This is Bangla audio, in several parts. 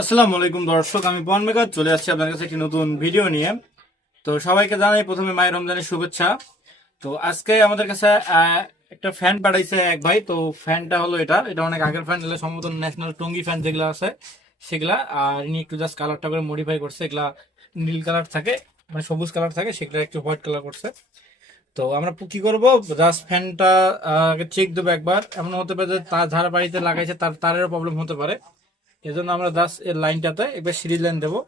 আসসালামু আলাইকুম দর্শক, আমি বন মেকার চলে আসছি আপনার কাছে একটি নতুন ভিডিও নিয়ে। তো সবাইকে জানাই প্রথমে মায়ের রমজানের শুভেচ্ছা। তো আজকে আমাদের কাছে একটা ফ্যান পাঠাইছে এক ভাই। তো ফ্যানটা হলো এটা এটা অনেক আগের ফ্যান, এগুলো সম্ভবত ন্যাশনাল টঙ্গি ফ্যান যেগুলো আছে সেগুলা। আর ইনি একটু জাস্ট কালারটা করে মডিফাই করছে, এগুলা নীল কালার থাকে মানে সবুজ কালার থাকে, সেগুলা একটু হোয়াইট কালার করছে। তো আমরা কি করব, জাস্ট ফ্যানটা আগে চেক দেবো একবার। এমন হতে পারে যে তার যারা বাড়িতে লাগাইছে তার তারেরও প্রবলেম হতে পারে, এজন্য আমরা জাস্ট এর লাইনটাতে একবার সিরিজ লাইন দেবো।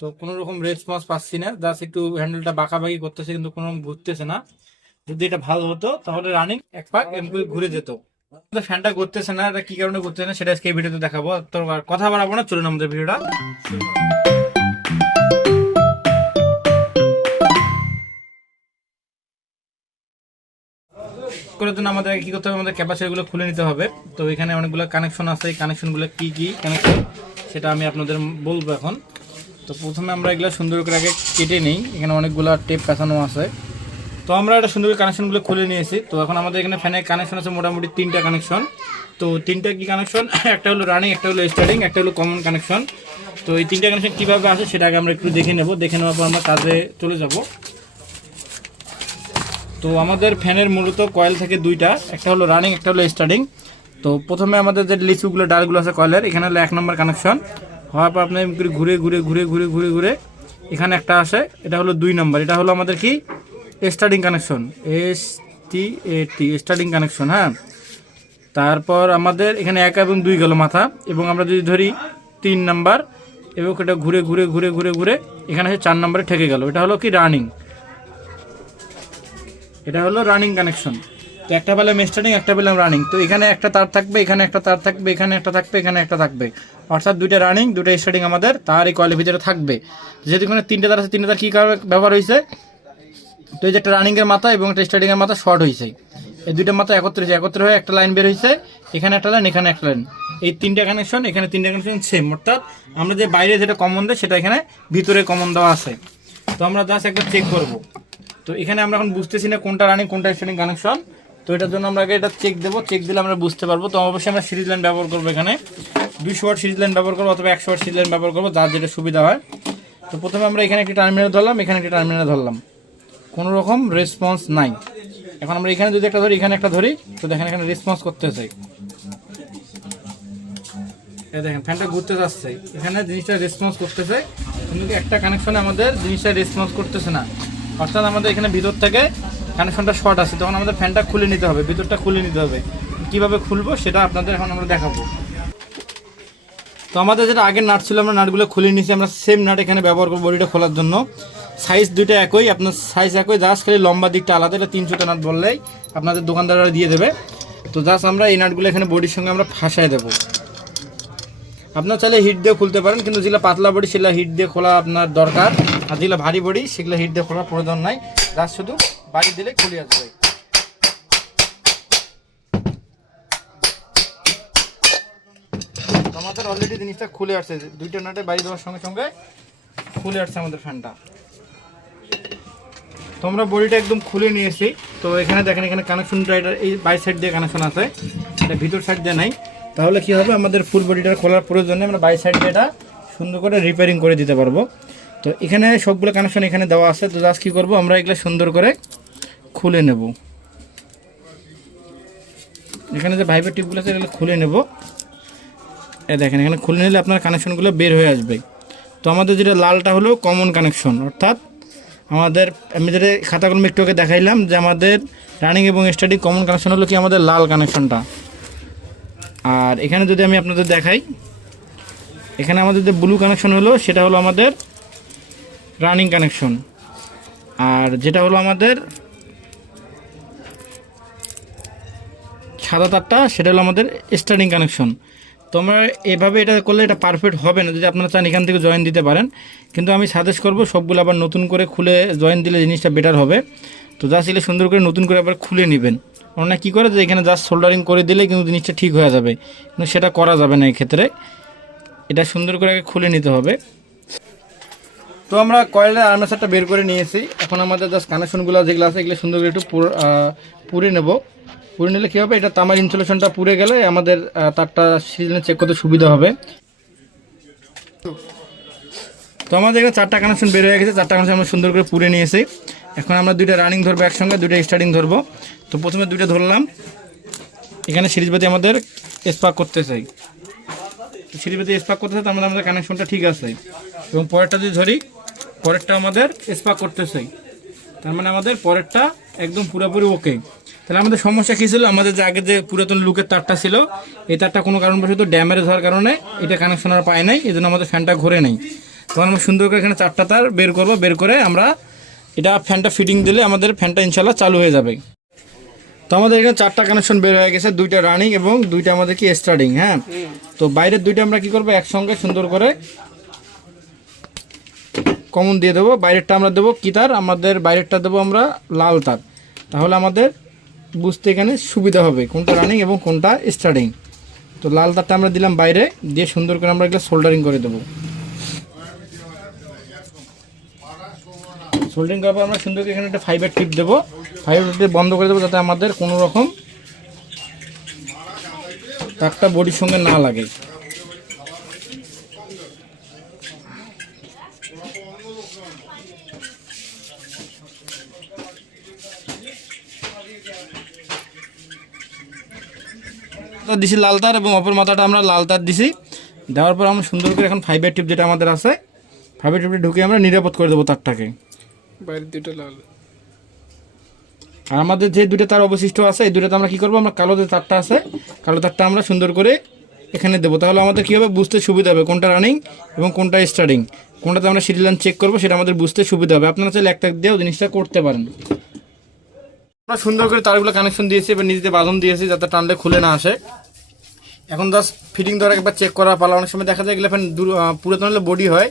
তো কোনো রকম রেসপন্স পাচ্ছি না, জাস্ট একটু হ্যান্ডেলটা বাঁকাবাকি করতেছে কিন্তু কোনো ঘুরতেছে না। যদি এটা ভালো হতো তাহলে রানিং এক পাক এমনি ঘুরে যেত। ফ্যানটা ঘুরতেছে না, এটা কি কারণে ঘুরতেছে না সেটা আজকে এই ভিডিওতে দেখাবো। তো আর কথা বাড়াবো না, চলুন আমাদের ভিডিওটা করার জন্য আমাদের কি করতে হবে, আমাদের ক্যাপাসিটি গুলো খুলে নিতে হবে। তো এখানে অনেকগুলো কানেকশন আছে, এই কানেকশন গুলো কি কি কানেকশন সেটা আমি আপনাদের বলবো এখন। তো প্রথমে আমরা এগুলো সুন্দর করে আগে কেটে নিই, এখানে অনেকগুলো টেপ পেঁচানো আছে। তো আমরা এটা সুন্দর করে কানেকশনগুলো খুলে নিয়েছি। তো এখন আমাদের এখানে ফ্যানের কানেকশন আছে মোটামুটি 3টা কানেকশন। তো 3টা কি কানেকশন, একটা হলো রানিং, একটা হলো স্টার্টিং, একটা হলো কমন কানেকশন। তো এই 3টা কানেকশন কীভাবে আসে সেটা আগে আমরা একটু দেখে নেব, দেখে নেওয়ার পর আমরা কাজে চলে যাব। তো আমাদের ফ্যানের মূলত কয়েল থেকে 2টা, একটা হলো রানিং, একটা হলো স্টার্টিং। তো প্রথমে আমাদের যে লিচুগুলো ডালগুলো আছে কয়েলের, এখানে হলো 1 নম্বর কানেকশন। হওয়ার পর আপনার ঘুরে ঘুরে ঘুরে ঘুরে ঘুরে ঘুরে এখানে একটা আসে, এটা হলো 2 নম্বর। এটা হলো আমাদের কি starting connection, STAT starting connection. হ্যাঁ, তারপর আমাদের এখানে 1 এবং 2 গেল মাথা, এবং আমরা যদি ধরি 3 নাম্বার এবং এটা ঘুরে ঘুরে ঘুরে ঘুরে ঘুরে এখানে 4 নম্বরে ঠেকে গেল, এটা হলো কি রানিং, এটা হলো রানিং কানেকশন। তো একটা পেলাম স্টার্টিং, একটা পেলাম রানিং। তো এখানে একটা তার থাকবে, এখানে একটা তার থাকবে, এখানে একটা থাকবে, এখানে একটা থাকবে, অর্থাৎ 2টা রানিং 2টা স্টার্টিং আমাদের তার এই কয়েলের ভিতরে থাকবে। যেহেতু এখানে 3টে তার আছে, 3টে তার কী কারণে ব্যবহার হয়েছে, তো এই যে একটা রানিংয়ের মাথা এবং একটা স্টার্টিংয়ের মাথা শর্ট হয়েছে, এই 2টা মাথা একত্রে হয়ে একটা লাইন বের হয়েছে, এখানে একটা লাইন, এখানে একটা লাইন, এই 3টা কানেকশন, এখানে 3টা কানেকশন সেম। অর্থাৎ আমরা যে বাইরে যেটা কমন দেয় সেটা এখানে ভিতরে কমন দেওয়া আছে। তো আমরা জাস্ট একবার চেক করব। তো এখানে আমরা এখন বুঝতেছি না কোনটা রানিং কোনটা স্টার্টিং কানেকশন। তো এটার জন্য আমরা আগে এটা চেক দেবো, চেক দিলে আমরা বুঝতে পারবো। তো অবশ্যই আমরা সিরিজ লাইন ব্যবহার করবো, এখানে 200 ওয়াট সিরিজ লাইন ব্যবহার করবো অথবা 100 ওয়াট সিরিজ লাইন ব্যবহার করবো, যার যেটা সুবিধা হয়। তো প্রথমে আমরা এখানে একটি টার্মিনাল ধরলাম, এখানে একটি টার্মিনাল ধরলাম, কোনো রকম রেসপন্স নাই। এখন আমরা এখানে যদি একটা ধরি, এখানে একটা ধরি, তো দেখেন এখানে রেসপন্স করতেছে, দেখেন ফ্যানটা ঘুরতে যাচ্ছে, এখানে জিনিসটা রেসপন্স করতেছে, কিন্তু একটা কানেকশনে আমাদের জিনিসটা রেসপন্স করতেছে না। অর্থাৎ আমাদের এখানে ভিতর থেকে কানেকশনটা শর্ট আছে, তখন আমাদের ফ্যানটা খুলে নিতে হবে, ভিতরটা খুলে নিতে হবে। কীভাবে খুলবো সেটা আপনাদের এখন আমরা দেখাবো। তো আমাদের যেটা আগের নাট ছিল, আমরা নাটগুলো খুলে নিয়েছি, আমরা সেম নাট এখানে ব্যবহার করবো বডিটা খোলার জন্য। সাইজ 2টা একই, আপনার সাইজ একই, জাস্ট খালি লম্বা দিকটা আলাদা। এটা 300 নাট বললেই আপনাদের দোকানদাররা দিয়ে দেবে। তো জাস্ট আমরা এই নাটগুলো এখানে বডির সঙ্গে আমরা ফাঁসায় দেবো। আপনার চাইলে হিট দিয়ে খুলতে পারেন, কিন্তু যেগুলো পাতলা বডি সেগুলো হিট দিয়ে খোলা আপনার দরকার, আর যেগুলো ভারী বডি সেগুলো হিট দিয়ে খোলার প্রয়োজন নাই, জাস্ট শুধু বাড়ি দিলে খুলে আসবে। আমাদের অলরেডি জিনিসটা খুলে আসছে, 2টা নাটে বাড়ি দেওয়ার সঙ্গে সঙ্গে খুলে আসছে আমাদের ফ্যানটা। তো আমরা বডিটা একদম খুলে নিয়েছি। তো এখানে দেখেন, এখানে কানেকশনটা এটা এই বাই সাইড দিয়ে কানেকশন আছে, এটা ভিতর সাইড দিয়ে নাই। তাহলে কি হবে, আমাদের ফুল বডিটা খোলার প্রয়োজনে আমরা বাই সাইড দিয়ে এটা সুন্দর করে রিপেয়ারিং করে দিতে পারবো। তো এখানে সবগুলো কানেকশন এখানে দেওয়া আছে। তো জাস্ট কী করবো, আমরা এগুলো সুন্দর করে খুলে নেব। এখানে যে ভাইবের টিপগুলো আছে এগুলো খুলে নেব। দেখেন এখানে খুলে নিলে আপনার কানেকশনগুলো বের হয়ে আসবে। তো আমাদের যেটা লালটা হলো কমন কানেকশন, অর্থাৎ আমাদের আমি যেটা খাতা কলমে একটু আগে দেখাইলাম যে আমাদের রানিং এবং স্টার্টিং কমন কানেকশন হলো কি আমাদের লাল কানেকশনটা। আর এখানে যদি আমি আপনাদের দেখাই, এখানে আমাদের যে ব্লু কানেকশন হলো সেটা হলো আমাদের রানিং কানেকশন, আর যেটা হলো আমাদের সাদা তারটা সেটা হলো আমাদের স্টার্টিং কানেকশন। তো আমরা এভাবে এটা করলে এটা পারফেক্ট হবে না, যদি আপনারা চান এখান থেকে জয়েন দিতে পারেন, কিন্তু আমি সাজেস্ট করবো সবগুলো আবার নতুন করে খুলে জয়েন দিলে জিনিসটা বেটার হবে। তো জাস্ট এলে সুন্দর করে নতুন করে আবার খুলে নেবেন। ওনারা কী করে যে এখানে জাস্ট সোল্ডারিং করে দিলে কিন্তু জিনিসটা ঠিক হয়ে যাবে, কিন্তু সেটা করা যাবে না এই ক্ষেত্রে, এটা সুন্দর করে আগে খুলে নিতে হবে। তো আমরা কয়েলের আর্মেচারটা বের করে নিয়েছি, এখন আমাদের জাস্ট কানেকশনগুলো যেগুলো আছে এগুলো সুন্দর করে একটু পুড়ে নেব। পুড়ে নিলে কী হবে, এটা তামার ইনসুলেশনটা পুড়ে গেলে আমাদের তারটা সিজনে চেক করতে সুবিধা হবে। তো আমাদের এখানে 4টা কানেকশন বের হয়ে গেছে, 4টা কানেকশন আমরা সুন্দর করে পুরে নিয়েছি। এখন আমরা 2টা রানিং ধরবো একসঙ্গে, 2টা স্টার্টিং ধরবো। তো প্রথমে 2টা ধরলাম, এখানে সিরিজবাতি আমাদের স্পার্ক করতে চাই, সিরিজবাতি স্পার্ক করতে চাই, তার মধ্যে আমাদের কানেকশনটা ঠিক আছে। এবং পরেরটা যদি ধরি, পরেরটা আমাদের স্পার্ক করতে চাই, তার মানে আমাদের পরেরটা একদম পুরোপুরি ওকে। তাহলে আমাদের সমস্যা কী ছিল, আমাদের যে আগে যে পুরাতন লুকের তারটা ছিল, এই তারটা কোনো কারণবশত ড্যামেজ হওয়ার কারণে এটা কানেকশন আর পায় নাই, এই জন্য আমাদের ফ্যানটা ঘোরে নাই। তখন আমরা সুন্দর করে এখানে 4টা তার বের করবো, বের করে আমরা এটা ফ্যানটা ফিটিং দিলে আমাদের ফ্যানটা ইনশাল্লাহ চালু হয়ে যাবে। তো আমাদের এখানে 4টা কানেকশন বের হয়ে গেছে, 2টা রানিং এবং 2টা আমাদের কি স্টার্টিং। হ্যাঁ, তো বাইরের 2টা আমরা কি করবো, একসঙ্গে সুন্দর করে কমন দিয়ে দেবো। বাইরেরটা আমরা দেবো কি তার, আমাদের বাইরেরটা দেবো আমরা লাল তার, তাহলে আমাদের বুঝতে এখানে সুবিধা হবে কোনটা রানিং এবং কোনটা স্টার্টিং। তো লাল তারটা আমরা দিলাম বাইরে, দিয়ে সুন্দর করে আমরা এগুলো সোল্ডারিং করে দেবো। সোল্ডারিং করার পর আমরা সুন্দর করে এখানে একটা ফাইবার টিপ দেবো, ফাইবার টিপ বন্ধ করে দেবো যাতে আমাদের কোনো রকম তারটা বডির সঙ্গে না লাগে। দিছি লাল তার এবং অপর মাথাটা আমরা লাল তার দিছি, দেওয়ার পর আমরা সুন্দর করে এখন ফাইবার টিপ যেটা আমাদের আছে, ফাইবার টিপটা ঢুকে আমরা নিরাপদ করে দেবো তারটাকে। বাইরের 2টা লাল, আর আমাদের যে 2টা তার অবশিষ্ট আছে, এই 2টাতে আমরা কী করবো, আমরা কালো যে তারটা আছে, কালো তারটা আমরা সুন্দর করে এখানে দেবো। তাহলে আমাদের কী হবে, বুঝতে সুবিধা হবে কোনটা রানিং এবং কোনটা স্টার্টিং, কোনটাতে আমরা সিরিয়াল লাইন চেক করবো, সেটা আমাদের বুঝতে সুবিধা হবে। আপনারা চাইলে একটা দিয়েও জিনিসটা করতে পারেন। আমরা সুন্দর করে তারগুলো কানেকশন দিয়েছি, এবার নিজেদের বাঁধন দিয়েছি যাতে টানলে খুলে না আসে। এখন জাস্ট ফিটিং দেওয়ার একবার চেক করা পালা। অনেক সময় দেখা যায় এগুলো ফ্যান পুরাতন হলে বডি হয়,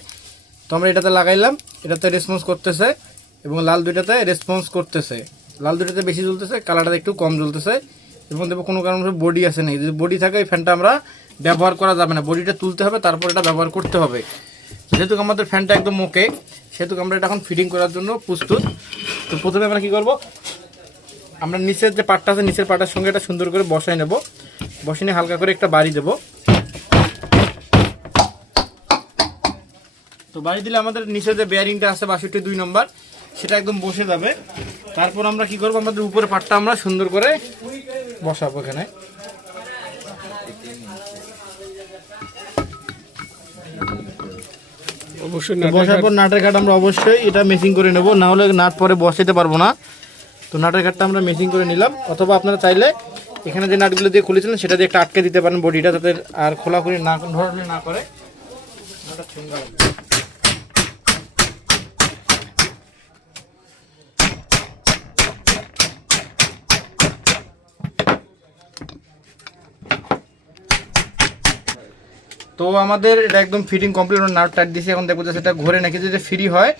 তো আমরা এটাতে লাগাইলাম, এটাতে রেসপন্স করতেছে এবং লাল 2টাতে রেসপন্স করতেছে। লাল 2টাতে বেশি জ্বলতেছে, কালারটা একটু কম জ্বলতেছে। এবং দেখবো কোনো কারণে বডি আসে নেই, যদি বডি থাকে এই ফ্যানটা আমরা ব্যবহার করা যাবে না, বডিটা তুলতে হবে, তারপর এটা ব্যবহার করতে হবে। যেহেতু আমাদের ফ্যানটা একদম ওকে, সেহেতু আমরা এটা এখন ফিটিং করার জন্য প্রস্তুত। তো প্রথমে আমরা কী করবো, আমরা নিচের যে পাটটা আছে, নিচের পাটার সঙ্গে এটা সুন্দর করে বসাই নেব, বসে নিয়ে হালকা করে একটা বাড়ি দেবো। তো বাড়ি দিলে আমাদের নিচে যে বেয়ারিংটা আছে 62 নম্বর, সেটা একদম বসে যাবে। তারপর আমরা কি করব, আমাদের উপরে পাটটা আমরা সুন্দর করে বসাবো এখানে। অবশ্যই বসার পর নাটের কাঠ আমরা অবশ্যই এটা মেশিং করে নেব, না হলে নাট পরে বসাতে পারবো না। তো নাটের কাঠটা আমরা মেশিং করে নিলাম, অথবা আপনারা চাইলে এখানে যে নাটগুলো দিয়ে খুলেছিলেন সেটা দিয়ে একটা আটকে দিতে পারেন বডিটা, যাতে আর খোলাখুলি না ধরাধরি না করে। তো আমাদের এটা একদম ফিটিং কমপ্লিট, নাট টাইট দিয়েছি। এখন দেখবো যে সেটা ঘুরে নাকি যদি ফ্রি হয়,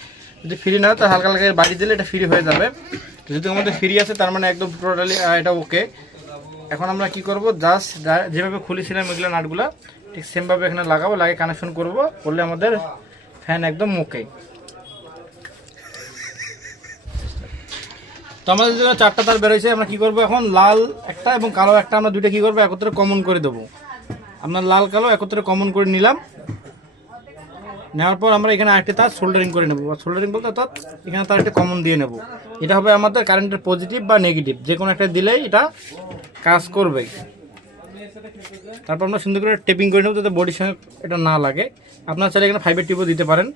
যদি ফ্রি না হয় তো হালকা হালকা বাড়ি দিলে এটা ফ্রি হয়ে যাবে। যেহেতু আমাদের ফ্রি আছে তার মানে একদম টোটালি এটা ওকে। এখন আমরা কি করব, জাস্ট যেভাবে খুলেছিলাম এগুলো নাটগুলো ঠিক সেমভাবে এখানে লাগাবো, লাগিয়ে কানেকশন করব, করলে আমাদের ফ্যান একদম ওকে। তো আমাদের জন্য 4টা তার বেরোয়েছে, আমরা কি করব, এখন লাল একটা এবং কালো একটা আমরা 2টা কি করবো, একত্রে কমন করে দেবো। আমরা লাল কালো একত্রে কমন করে নিলাম, নেওয়ার পর আমরা এখানে আরেকটা তার সোল্ডারিং করে নেবো। সোল্ডারিং বলতে অর্থাৎ এখানে তার একটা কমন দিয়ে নেব। এটা হবে আমাদের কারেন্টের পজিটিভ বা নেগেটিভ, যে কোনো একটা দিলেই এটা কাজ করবে। তারপর আমরা সুন্দর করে টেপিং করে নেব যাতে বডির সঙ্গে এটা না লাগে। আপনারা চাইলে এখানে ফাইবার টিপও দিতে পারেন।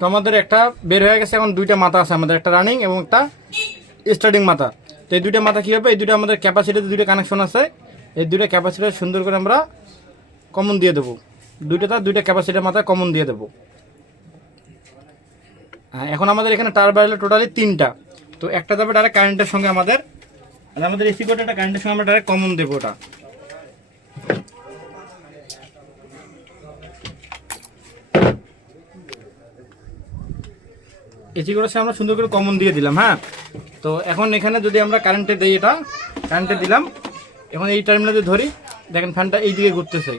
তো আমাদের একটা বের হয়ে গেছে, এখন 2টা মাথা আছে আমাদের, একটা রানিং এবং একটা স্টার্টিং মাথা। তো এই 2টা মাথা কী হবে, এই 2টা আমাদের ক্যাপাসিটিতে 2টা কানেকশন আছে, এই 2টা ক্যাপাসিটার সুন্দর করে আমরা কমন দিয়ে দেবো। 2টা ক্যাপাসিটার মাথায় কমন দিয়ে দেবো। এখন আমাদের এখানে টার বাড়লে টোটালি 3টা। তো একটা যাবে ডাইরেক্ট কারেন্টের সঙ্গে আমাদের, আর আমাদের এসি কোডটা একটা কারেন্টের সঙ্গে আমরা ডাইরেক্ট কমন দেবো। ওটা এসি করে আমরা সুন্দর করে কমন দিয়ে দিলাম। হ্যাঁ, তো এখন এখানে যদি আমরা কারেন্টে দিই, এটা কারেন্টে দিলাম, এখন এই টার্মিনালে ধরি, দেখেন ফ্যানটা এই দিকে ঘুরতেছে।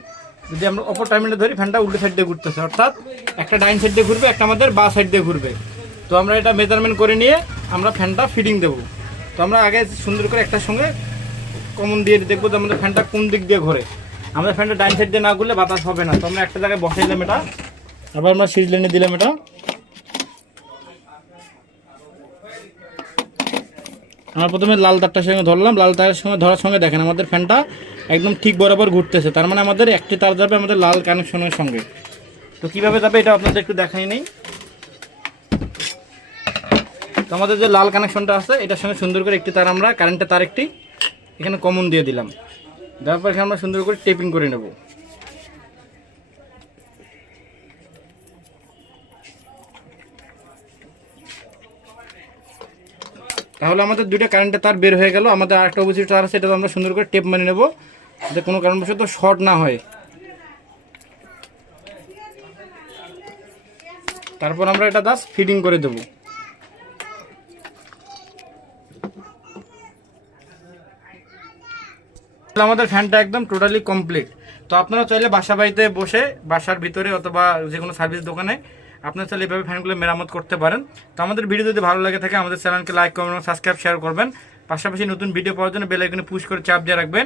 যদি আমরা অপর টার্মিনালে ধরি, ফ্যানটা উল্টো সাইড দিয়ে ঘুরতেছে, অর্থাৎ একটা ডাইন সাইড দিয়ে ঘুরবে, একটা আমাদের বাঁ সাইড দিয়ে ঘুরবে। তো আমরা এটা মেজারমেন্ট করে নিয়ে আমরা ফ্যানটা ফিটিং দেবো। তো আমরা আগে সুন্দর করে একটার সঙ্গে কমন দিয়ে দেখবো যে আমাদের ফ্যানটা কোন দিক দিয়ে ঘোরে। আমাদের ফ্যানটা ডাইন সাইড দিয়ে না ঘুরলে বাতাস হবে না। তো আমরা একটা জায়গায় বসাইলাম এটা, আবার আমরা সিজ লাইনে দিলাম এটা। আমরা প্রথমে লাল তারটার সঙ্গে ধরলাম, লাল তারের সঙ্গে ধরার সঙ্গে দেখেন আমাদের ফ্যানটা একদম ঠিক বরাবর ঘুরতেছে, তার মানে আমাদের একটি তার যাবে আমাদের লাল কানেকশনের সঙ্গে। তো কীভাবে যাবে এটা আপনাদের একটু দেখাই নেই। তো আমাদের যে লাল কানেকশনটা আছে এটার সঙ্গে সুন্দর করে একটি তার আমরা কারেন্টের তার একটি এখানে কমন দিয়ে দিলাম। দেওয়ার পর এখানে আমরা সুন্দর করে টেপিং করে নেব। তাহলে আমাদের দুইটা কারেন্টের তার বের হয়ে গেল। আমাদের আরেকটা অবশ্যই তার আছে, এটা আমরা সুন্দর করে টেপ মেনে নেব যাতে কোনো কারণবশত শর্ট না হয়। তারপর আমরা এটা জাস্ট ফিটিং করে দেবো। আমাদের ফ্যানটা একদম টোটালি কমপ্লিট। তো আপনারা চাইলে বাসা বাড়িতে বসে বাসার ভিতরে অথবা যে কোনো সার্ভিস দোকানে আপনারা চাইলে এভাবে ফ্যানগুলো মেরামত করতে পারেন। তো আমাদের ভিডিও যদি ভালো লাগে থাকে আমাদের চ্যানেলকে লাইক কমেন্ট এবং সাবস্ক্রাইব শেয়ার করবেন। পাশাপাশি নতুন ভিডিও পাওয়ার জন্য বেল আইকনে পুশ করে চাপ দিয়ে রাখবেন।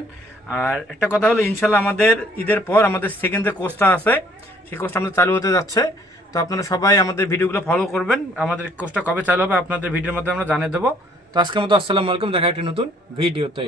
আর একটা কথা হলো, ইনশাল্লাহ আমাদের ঈদের পর আমাদের সেকেন্ড যে কোর্সটা আছে সেই কোর্সটা আমাদের চালু হতে যাচ্ছে। তো আপনারা সবাই আমাদের ভিডিওগুলো ফলো করবেন। আমাদের কোর্সটা কবে চালু হবে আপনাদের ভিডিওর মধ্যে আমরা জানিয়ে দেবো। তো আজকের মতো আসসালামু আলাইকুম, দেখা একটি নতুন ভিডিওতে।